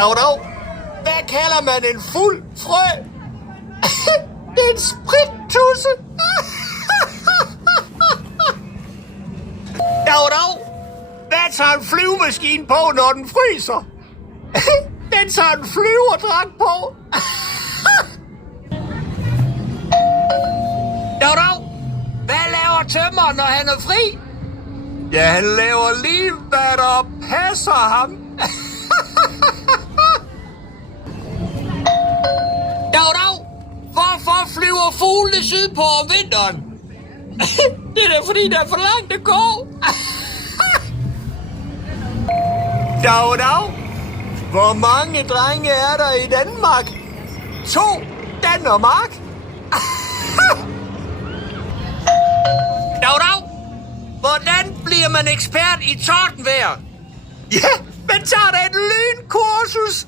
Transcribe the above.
Dag. Hvad kalder man en fuld frø? Det er en sprittusse. Dag. Hvad tager en flyvemaskine på, når den fryser? Den tager en flyverdragt på. Dag. Hvad laver tømmer, når han er fri? Ja, han laver lige, hvad der passer ham. Dag. Hvorfor flyver fuglene sydpå om vinteren? Det er da fordi, der er for langt at gå. Dag. Hvor mange drenge er der i Danmark? 2. Danmark. Dag. Hvordan bliver man ekspert i tordenvejr? Ja, man tager da et lynkursus.